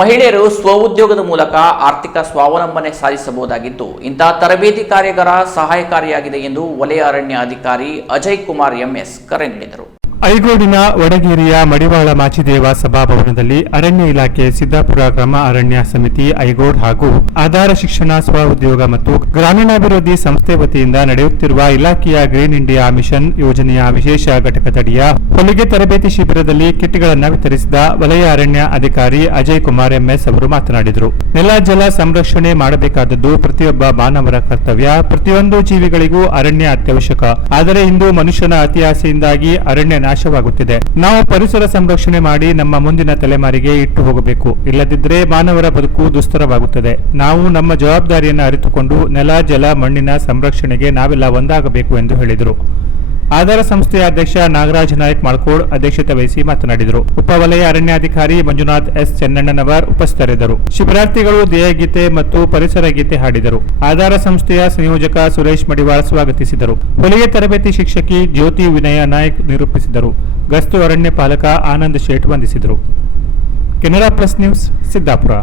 ಮಹಿಳೆಯರು ಸ್ವಉದ್ಯೋಗದ ಮೂಲಕ ಆರ್ಥಿಕ ಸ್ವಾವಲಂಬನೆ ಸಾಧಿಸಬಹುದಾಗಿದ್ದು, ಇಂತಹ ತರಬೇತಿ ಕಾರ್ಯಗಾರ ಸಹಾಯಕಾರಿಯಾಗಿದೆ ಎಂದು ವಲಯ ಅರಣ್ಯ ಅಧಿಕಾರಿ ಅಜಯ್ ಕುಮಾರ್ ಎಂಎಸ್ ಕರೆ ನೀಡಿದರು. ಐಗೋಡಿನ ವಡಗೇರಿಯ ಮಡಿವಾಳ ಮಾಚಿದೇವ ಸಭಾಭವನದಲ್ಲಿ ಅರಣ್ಯ ಇಲಾಖೆ ಸಿದ್ದಾಪುರ ಗ್ರಾಮ ಅರಣ್ಯ ಸಮಿತಿ ಐಗೋಡ್ ಹಾಗೂ ಆಧಾರ ಶಿಕ್ಷಣ, ಸ್ವ ಉದ್ಯೋಗ ಮತ್ತು ಗ್ರಾಮೀಣಾಭಿವೃದ್ಧಿ ಸಂಸ್ಥೆ ವತಿಯಿಂದ ನಡೆಯುತ್ತಿರುವ ಇಲಾಖೆಯ ಗ್ರೀನ್ ಇಂಡಿಯಾ ಮಿಷನ್ ಯೋಜನೆಯ ವಿಶೇಷ ಘಟಕದಡಿಯ ಹೊಲಿಗೆ ತರಬೇತಿ ಶಿಬಿರದಲ್ಲಿ ಕಿಟ್ಗಳನ್ನು ವಿತರಿಸಿದ ವಲಯ ಅರಣ್ಯ ಅಧಿಕಾರಿ ಅಜಯ್ ಕುಮಾರ್ ಎಂಎಸ್ ಅವರು ಮಾತನಾಡಿದರು. ನೆಲ ಜಲ ಸಂರಕ್ಷಣೆ ಮಾಡಬೇಕಾದದ್ದು ಪ್ರತಿಯೊಬ್ಬ ಮಾನವರ ಕರ್ತವ್ಯ. ಪ್ರತಿಯೊಂದು ಜೀವಿಗಳಿಗೂ ಅರಣ್ಯ ಅತ್ಯವಶ್ಯಕ. ಆದರೆ ಇಂದು ಮನುಷ್ಯನ ಅತಿಯಾಸೆಯಿಂದಾಗಿ ಅರಣ್ಯ ನಾಶವಾಗುತ್ತಿದೆ. ನಾವು ಪರಿಸರ ಸಂರಕ್ಷಣೆ ಮಾಡಿ ನಮ್ಮ ಮುಂದಿನ ತಲೆಮಾರಿಗೆ ಇಟ್ಟು ಹೋಗಬೇಕು. ಇಲ್ಲದಿದ್ದರೆ ಮಾನವರ ಬದುಕು ದುಸ್ತರವಾಗುತ್ತದೆ. ನಾವು ನಮ್ಮ ಜವಾಬ್ದಾರಿಯನ್ನು ಅರಿತುಕೊಂಡು ನೆಲ, ಜಲ, ಮಣ್ಣಿನ ಸಂರಕ್ಷಣೆಗೆ ನಾವೆಲ್ಲ ಒಂದಾಗಬೇಕು ಎಂದು ಹೇಳಿದರು. ಆಧಾರ ಸಂಸ್ಥೆಯ ಅಧ್ಯಕ್ಷ ನಾಗರಾಜ್ ನಾಯಕ್ ಮಾಳ್ಕೋಡ್ ಅಧ್ಯಕ್ಷತೆ ವಹಿಸಿ ಮಾತನಾಡಿದರು. ಉಪವಲಯ ಅರಣ್ಯಾಧಿಕಾರಿ ಮಂಜುನಾಥ್ ಎಸ್ ಚೆನ್ನಣ್ಣನವರ್ ಉಪಸ್ಥಿತರಿದ್ದರು. ಶಿಬಿರಾರ್ಥಿಗಳು ದೇಹಗೀತೆ ಮತ್ತು ಪರಿಸರ ಗೀತೆ ಹಾಡಿದರು. ಆಧಾರ ಸಂಸ್ಥೆಯ ಸಂಯೋಜಕ ಸುರೇಶ್ ಮಡಿವಾಳ ಸ್ವಾಗತಿಸಿದರು. ಹೊಲಿಗೆ ತರಬೇತಿ ಶಿಕ್ಷಕಿ ಜ್ಯೋತಿ ವಿನಯ ನಾಯಕ್ ನಿರೂಪಿಸಿದರು. ಗಸ್ತು ಅರಣ್ಯ ಪಾಲಕ ಆನಂದ್ ಶೇಟ್ ವಂದಿಸಿದರು. Canara plus news, Siddapur.